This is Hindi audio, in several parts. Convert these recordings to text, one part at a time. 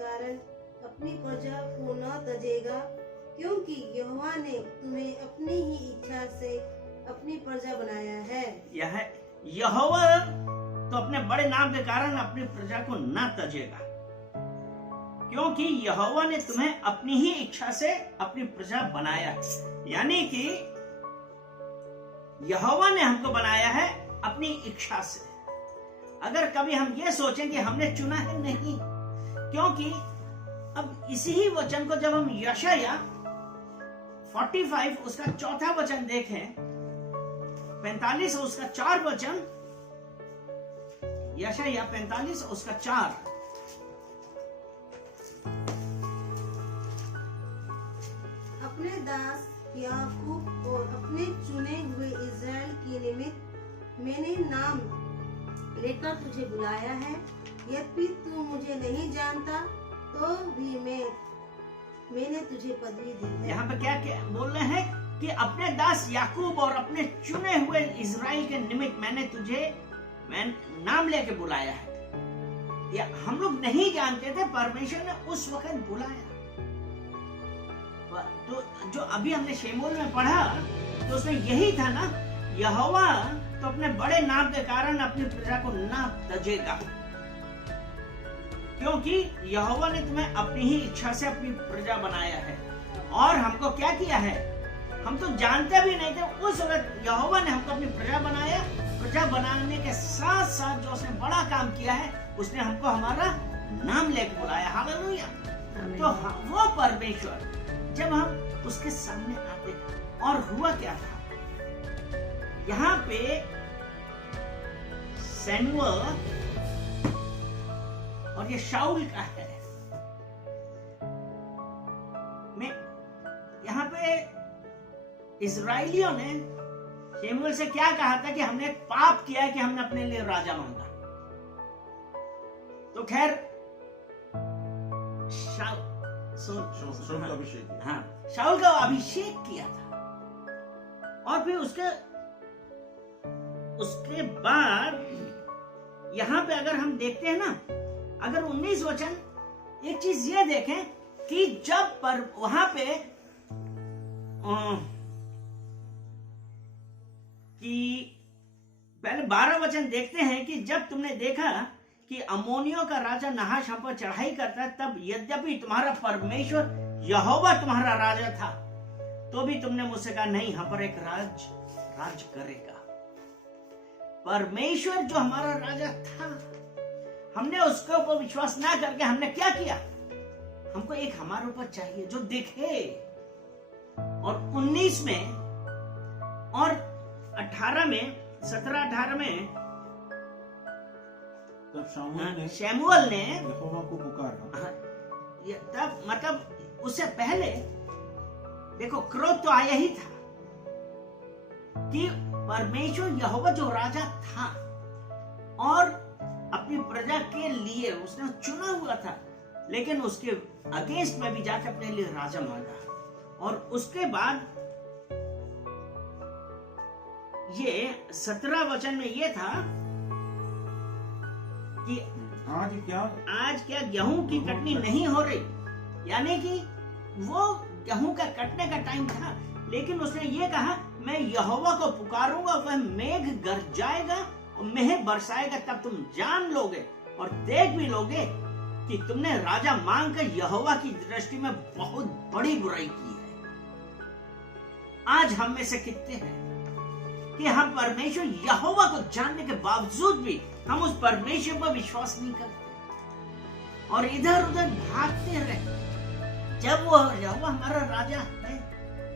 कारण अपनी प्रजा को न तजेगा, क्योंकि यहोवा ने तुम्हें अपनी ही इच्छा से अपनी प्रजा बनाया है। यह यहोवा तो अपने बड़े नाम के कारण अपनी प्रजा को न तजेगा, क्योंकि यहोवा ने तुम्हें अपनी ही इच्छा से अपनी प्रजा बनाया है। यानी कि यहोवा ने हमको बनाया है अपनी इच्छा से। अगर कभी हम ये सोचें कि हमने चुना है, नहीं, क्योंकि अब इसी ही वचन को जब हम यशाया 45 उसका 4 वचन देखें, 45 उसका 4 वचन, यशाया 45 उसका 4, अपने दास याकूब और अपने चुने हुए इज़राइल के निमित्त मैंने नाम लेकर तुझे बुलाया है। यद्यपि तू मुझे नहीं जानता तो भी मैंने तुझे पदवी दी है। यहाँ पे क्या क्या बोल रहे हैं कि अपने दास याकूब और अपने चुने हुए इज़राइल के निमित्त मैं नाम लेके बुलाया है। या हम लोग नहीं जानते थे, परमेश्वर ने उस वक्त बुलाया। तो जो अभी हमने शेमूएल में पढ़ा तो उसमें यही था ना, यहोवा तो अपने बड़े नाम के कारण अपनी प्रजा को ना तजेगा, क्योंकि यहोवा ने तुम्हें अपनी ही इच्छा से अपनी प्रजा बनाया है। और हमको क्या किया है, हम तो जानते भी नहीं थे उस वक्त यहोवा ने हमको अपनी प्रजा बनाया। प्रजा बनाने के साथ साथ जो उसने बड़ा काम किया है, उसने हमको हमारा नाम लेकर बुलाया। हालेलुया। तो वो परमेश्वर जब हम उसके सामने आते, और हुआ क्या था, यहाँ पे सैमुअल और ये शाऊल का है। मैं यहाँ पे इजराइलियों ने शमूएल से क्या कहा था कि हमने पाप किया है कि हमने अपने लिए राजा मांगा। तो खैर शाऊल का अभिषेक किया। हाँ, शाऊल का अभिषेक किया था। और फिर उसके बाद यहाँ पे अगर हम देखते हैं ना, अगर 19 वचन, एक चीज ये देखें कि जब पर वहां पे कि पहले 12 वचन देखते हैं कि जब तुमने देखा कि अम्मोनियों का राजा नहाश हम पर चढ़ाई करता है, तब यद्यपि तुम्हारा परमेश्वर यहोवा तुम्हारा राजा था, तो भी तुमने मुझसे कहा नहीं, हम पर एक राज करेगा। परमेश्वर जो हमारा राजा था, हमने उसके ऊपर विश्वास ना करके हमने क्या किया, हमको एक हमारे ऊपर चाहिए जो दिखे। और 19 में और 18 में, 17-18 में तब शमूएल ने यहोवा को पुकारा। तब मतलब उससे पहले देखो, क्रोध तो आया ही था कि परमेश्वर यहोवा जो राजा था और अपनी प्रजा के लिए उसने चुना हुआ था, लेकिन उसके अगेंस्ट में भी जाकर अपने लिए राजा मांगा। और उसके बाद ये 17 वचन में ये था कि आज क्या गेहूं की कटनी नहीं हो रही, यानी कि वो गेहूं का कटने का टाइम था, लेकिन उसने ये कहा मैं यहोवा को पुकारूंगा, वह मेघ गरजाएगा और मेह बरसाएगा, तब तुम जान लोगे और देख भी लोगे कि तुमने राजा मांग कर यहोवा की दृष्टि में बहुत बड़ी बुराई की है। आज हम में से कितने हैं कि हम परमेश्वर यहोवा को जानने के बावजूद भी हम उस परमेश्वर पर विश्वास नहीं करते और इधर उधर भागते रहे। जब वो यहोवा हमारा राजा है,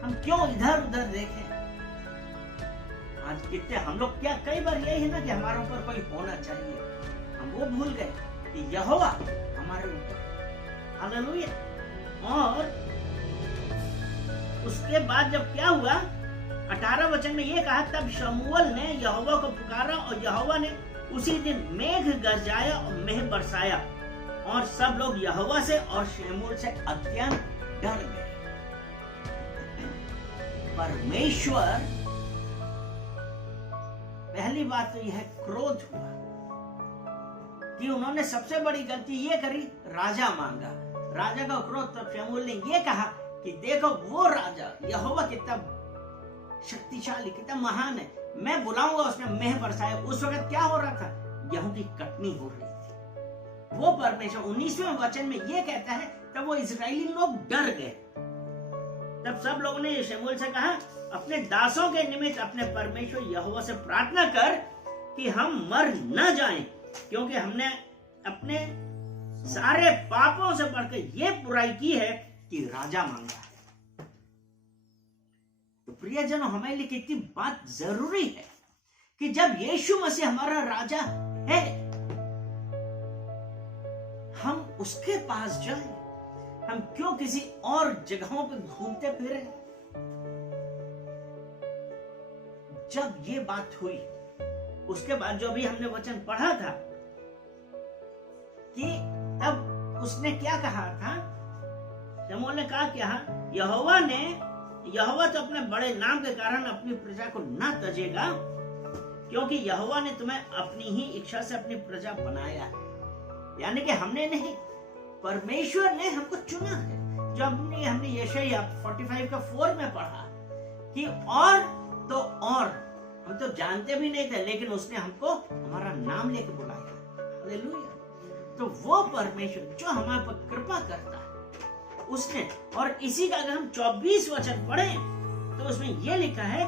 हम क्यों इधर उधर देखें? आज कितने हम लोग, क्या कई बार यही है ना कि हमारे ऊपर कोई होना चाहिए, हम वो भूल गए कि यहोवा हमारे ऊपर। हालेलुया। और उसके बाद जब क्या हुआ, 18 वचन में ये कहा, तब शमूएल ने यहोवा को पुकारा और यहोवा ने उसी दिन मेघ गरजाया और मेह बरसाया, और सब लोग यहोवा से और शमूएल से अत्यंत डर गए। परमेश्वर, पहली बात तो यह क्रोध हुआ कि उन्होंने सबसे बड़ी गलती ये करी, राजा मांगा। राजा का क्रोध, तब शमूएल ने ये कहा कि देखो वो राजा यहोवा कितना शक्तिशाली, कितना महान है, मैं बुलाऊंगा, उसने मेह बरसाया। उस वक्त क्या हो रहा था? गेहूं की कटनी हो रही थी। वो परमेश्वर 19वें वचन में ये कहता है, तब वो इजरायली लोग डर गए। तब सब लोगों ने शमूएल से कहा, अपने दासों के निमित्त अपने परमेश्वर यहोवा से प्रार्थना कर कि हम मर न जाएं, क्योंकि हमने अपने सारे पापों से बढ़कर ये बुराई की है कि राजा मांगा है। तो प्रियजनों, हमारे लिए कितनी बात जरूरी है कि जब यीशु मसीह हमारा राजा है, हम उसके पास जाएं। हम क्यों किसी और जगहों पे घूमते फिरे? जब ये बात हुई, उसके बाद जो भी हमने वचन पढ़ा था कि तब उसने क्या कहा था, शमूएल ने कहा क्या, यहोवा तो अपने बड़े नाम के कारण अपनी प्रजा को न तजेगा, क्योंकि यहोवा ने तुम्हें अपनी ही इच्छा से अपनी प्रजा बनाया है। यानी कि हमने नहीं, परमेश्वर ने हमको चुना है। जो हमने यशायाह 45:4 में पढ़ा कि और तो और, हम तो जानते भी नहीं थे, लेकिन उसने हमको हमारा नाम लेके बुलाया। हालेलुया। तो वो परमेश्वर जो हमारे पर कृपा करता है, उसने, और इसी का अगर हम 24 वचन पढ़ें तो उसमें यह लिखा है,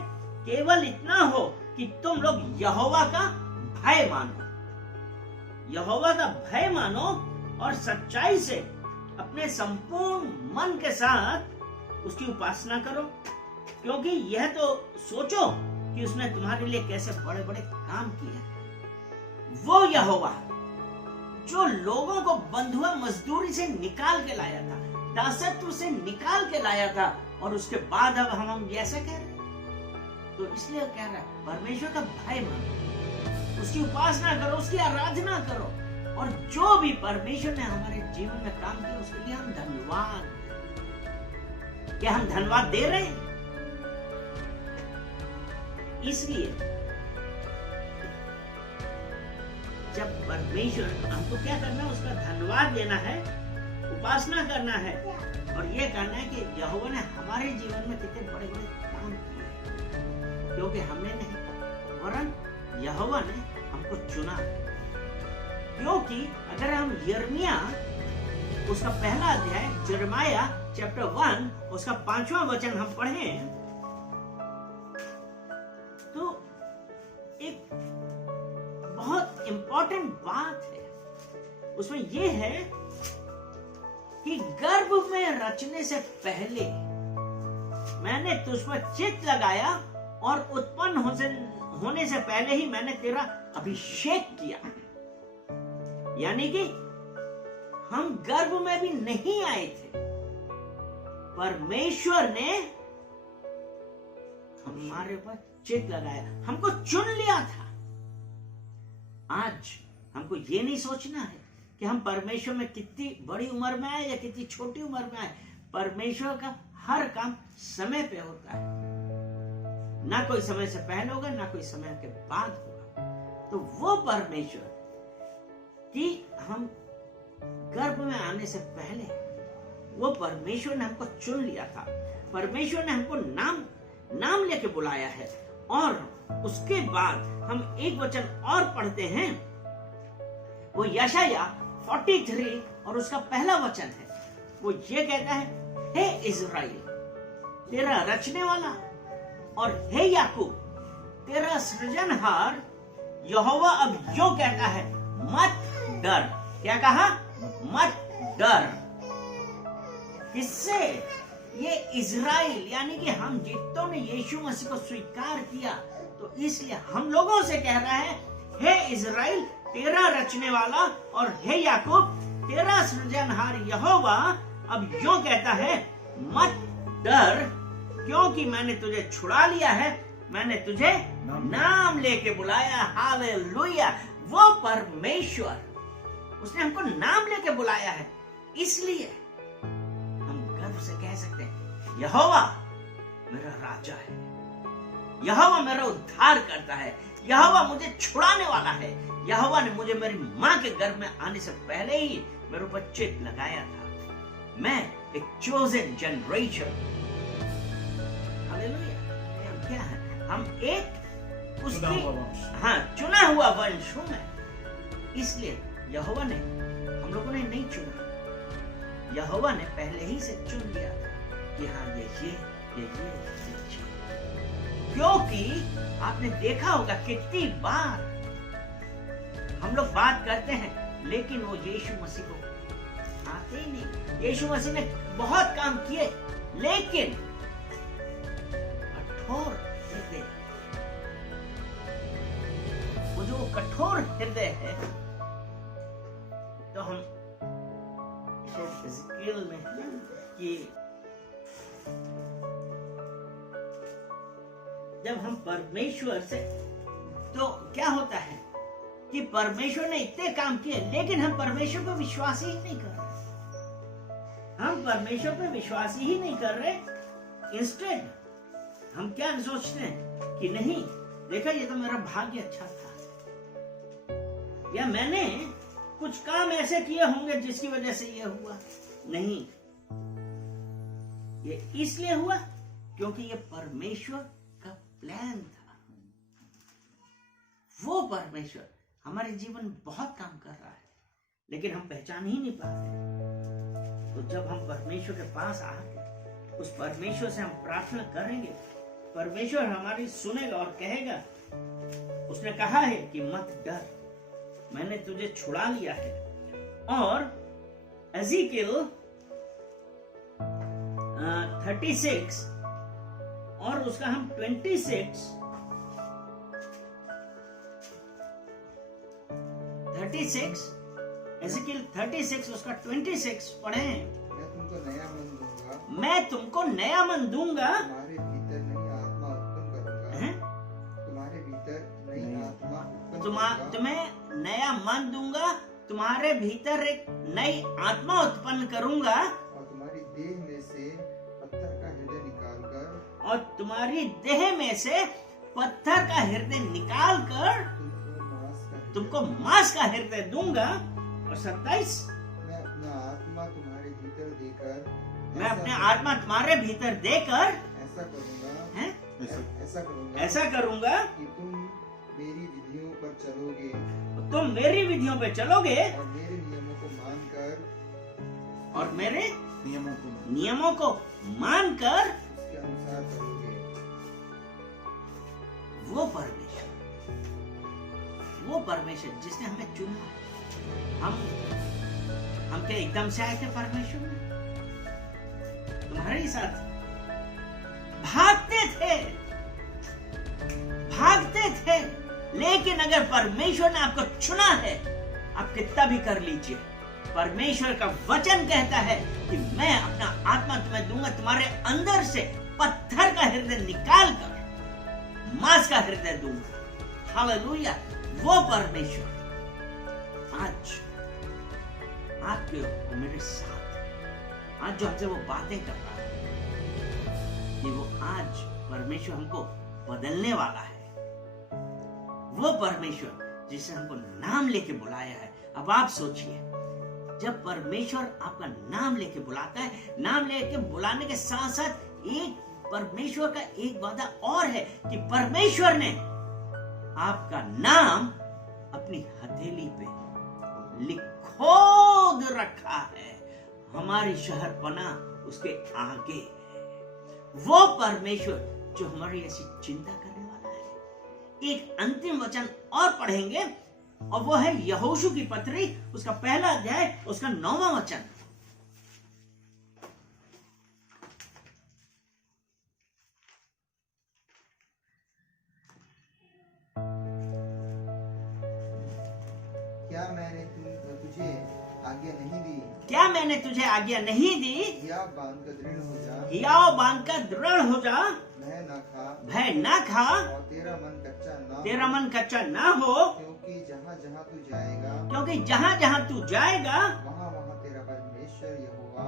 केवल इतना हो कि तुम लोग यहोवा का भय मानो। यहोवा का भय मानो और सच्चाई से अपने संपूर्ण मन के साथ उसकी उपासना करो, क्योंकि यह तो सोचो कि उसने तुम्हारे लिए कैसे बड़े बड़े काम किए। वो यहोवा जो लोगों को बंधुआ मजदूरी से निकाल के लाया था, दासत्व से निकाल के लाया था, और उसके बाद अब हम ऐसा कह रहे हैं। तो इसलिए कह रहा है, परमेश्वर का भय मानो, उसकी उपासना करो, उसकी आराधना करो, और जो भी परमेश्वर ने हमारे जीवन में काम किया उसके लिए हम धन्यवाद। क्या हम धन्यवाद दे रहे हैं? इसलिए जब परमेश्वर हमको क्या करना है, उसका धन्यवाद देना है, उपासना करना है, और ये कहना है कि यहोवा ने हमारे जीवन में कितने बड़े बड़े काम किए, क्योंकि हमने नहीं, वरन यहोवा ने हमको चुना। क्योंकि अगर हम यिर्मयाह उसका पहला अध्याय, यिर्मयाह चैप्टर 1 उसका 5वां वचन हम पढ़ें तो एक बहुत इंपॉर्टेंट बात है उसमें यह है कि गर्भ में रचने से पहले मैंने तुझ पर चित्त लगाया, और उत्पन्न होने से पहले ही मैंने तेरा अभिषेक किया। यानी कि हम गर्भ में भी नहीं आए थे, परमेश्वर ने हमारे पर चित्त लगाया, हमको चुन लिया था। आज हमको ये नहीं सोचना है कि हम परमेश्वर में कितनी बड़ी उम्र में आए या कितनी छोटी उम्र में आए। परमेश्वर का हर काम समय पे होता है, ना कोई समय से पहले होगा, ना कोई समय के बाद होगा। तो वो परमेश्वर कि हम गर्भ में आने से पहले वो परमेश्वर ने हमको चुन लिया था, परमेश्वर ने हमको नाम लेके बुलाया है। और उसके बाद हम एक वचन और पढ़ते हैं, वो यशायाह 43 और उसका पहला वचन है। वो ये कहता है, हे इज़राइल तेरा रचने वाला, और हे याकूब तेरा सृजनहार यहोवा अब यूं कहता है, मत डर। क्या कहा? मत डर। किससे? ये इज़राइल, यानी कि हम जितनों ने यीशु मसीह को स्वीकार किया, तो इसलिए हम लोगों से कह रहा है, हे इज़राइल तेरा रचने वाला, और हे याकूब तेरा सृजनहार यहोवा अब यूं कहता है, मत डर, क्योंकि मैंने तुझे छुड़ा लिया है, मैंने तुझे नाम लेके बुलाया। हालेलुया। वो परमेश्वर, उसने हमको नाम लेके बुलाया है, इसलिए हम गर्व से कह सकते हैं, यहोवा मेरा राजा है, यहोवा मेरा उद्धार करता है, यहोवा मुझे छुड़ाने वाला है, यहोवा ने मुझे मेरी माँ के गर्भ में आने से पहले ही मेरे ऊपर चित लगाया था। मैं एक चोजन जनरेशन, हालेलुया। क्या है? हम एक उसकी चुना हुआ वंश हूं मैं। इसलिए यहोवा ने, हम लोगों ने नहीं चुना, यहोवा ने पहले ही से चुन लिया था कि हाँ ये क्योंकि आपने देखा होगा कितनी बार हम लोग बात करते हैं लेकिन वो यीशु मसीह को आते ही नहीं। यीशु मसीह ने बहुत काम किए लेकिन कठोर हृदय, वो जो कठोर हृदय है, तो हम एज़ेकिएल में कि जब हम परमेश्वर से, तो क्या होता है कि परमेश्वर ने इतने काम किए लेकिन हम परमेश्वर पे विश्वास ही नहीं कर रहे। हम परमेश्वर पे विश्वास ही नहीं कर रहे। इंस्टेड हम क्या सोचते हैं कि नहीं, देखा ये तो मेरा भाग्य अच्छा था, या मैंने कुछ काम ऐसे किए होंगे जिसकी वजह से ये हुआ। नहीं, ये इसलिए हुआ क्योंकि ये परमेश्वर का प्लान था। वो परमेश्वर हमारे जीवन में बहुत काम कर रहा है लेकिन हम पहचान ही नहीं पाते। तो जब हम परमेश्वर के पास आके उस परमेश्वर से हम प्रार्थना करेंगे, परमेश्वर हमारी सुनेगा और कहेगा, उसने कहा है कि मत डर, मैंने तुझे छुड़ा लिया है। और एज़ेकिएल 36 और उसका हम 36 एज़ेकिएल 36 उसका 26 पढ़े। मैं तुमको नया मन दूंगा, तुम्हारे भीतर नई आत्मा उत्पन्न करूंगा, तुम्हारे भीतर नई आत्मा उत्पन्न करूंगा, तुम्हें नया मन दूंगा, तुम्हारे भीतर एक नई आत्मा उत्पन्न करूंगा, और तुम्हारी देह में से पत्थर का हृदय निकालकर, और तुम्हारी देह में से पत्थर का हृदय निकाल कर तुमको मांस का हृदय दूंगा। और 27, मैं अपना आत्मा तुम्हारे भीतर देकर, मैं अपने आत्मा तुम्हारे भीतर देकर ऐसा करूंगा, हैं? ऐसा करूंगा कि तुम मेरी विधियों पर चलोगे, तुम मेरी विधियों पे चलोगे और मेरे नियमों को मानकर, और मेरे नियमों को मानकर उसके अनुसार करोगे। वो परमेश्वर जिसने हमें चुना। हम क्या एकदम से आए थे परमेश्वर में? तुम्हारे ही साथ भागते थे। लेकिन अगर परमेश्वर ने आपको चुना है, आप कितना भी कर लीजिए, परमेश्वर का वचन कहता है कि मैं अपना आत्मा तुम्हें दूंगा, तुम्हारे अंदर से पत्थर का हृदय निकाल कर मांस का हृदय दूंगा। हालेलुया। वो परमेश्वर आज आपके और मेरे साथ, आज जो हमसे वो बातें कर रहा है, कि वो आज परमेश्वर हमको बदलने वाला है। वो परमेश्वर जिसे हमको नाम लेके बुलाया है। अब आप सोचिए, जब परमेश्वर आपका नाम लेके बुलाता है, नाम लेके बुलाने के साथ साथ एक परमेश्वर का एक वादा और है कि परमेश्वर ने आपका नाम अपनी हथेली पे लिखोद रखा है। हमारी शहरपना उसके आगे है। वो परमेश्वर जो हमारी ऐसी चिंता करने वाला है। एक अंतिम वचन और पढ़ेंगे और वो है यहोशू की पत्री, उसका पहला अध्याय, उसका 9वां वचन। क्या मैंने तुझे आज्ञा नहीं दी? हियाव बांधकर दृढ़ हो जा, हियाव बांधकर दृढ़ हो जा, भय ना खा, और तेरा मन कच्चा ना हो, क्योंकि जहाँ जहाँ तू जाएगा, वहाँ वहाँ तेरा परमेश्वर यहोवा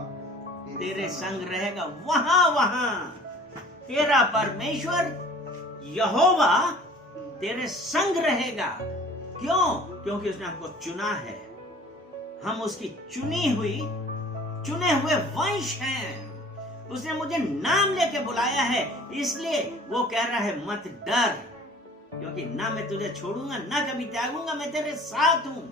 तेरे संग रहेगा। वहाँ वहाँ तेरा परमेश्वर यहोवा तेरे संग रहेगा। क्यों? क्योंकि उसने हमको चुना है, हम उसकी चुने हुए वंश हैं। उसने मुझे नाम लेके बुलाया है, इसलिए वो कह रहा है मत डर, क्योंकि ना मैं तुझे छोड़ूंगा ना कभी त्यागूंगा, मैं तेरे साथ हूं।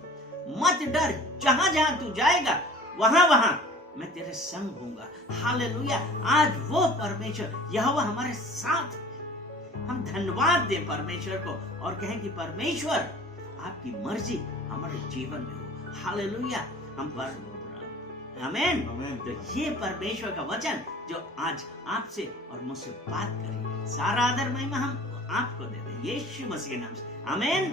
मत डर, जहां जहां तू जाएगा वहां वहां मैं तेरे संग हूंगा। हालेलुया। आज वो परमेश्वर यहोवा हमारे साथ है। हम धन्यवाद दे परमेश्वर को और कहें कि परमेश्वर आपकी मर्जी हमारे जीवन में हो। हालेलुया। हम पर आमीन। तो ये परमेश्वर का वचन जो आज आपसे और मुझसे बात करें, सारा आदर महिमा हम आपको देते हैं यीशु मसीह के नाम से। आमीन।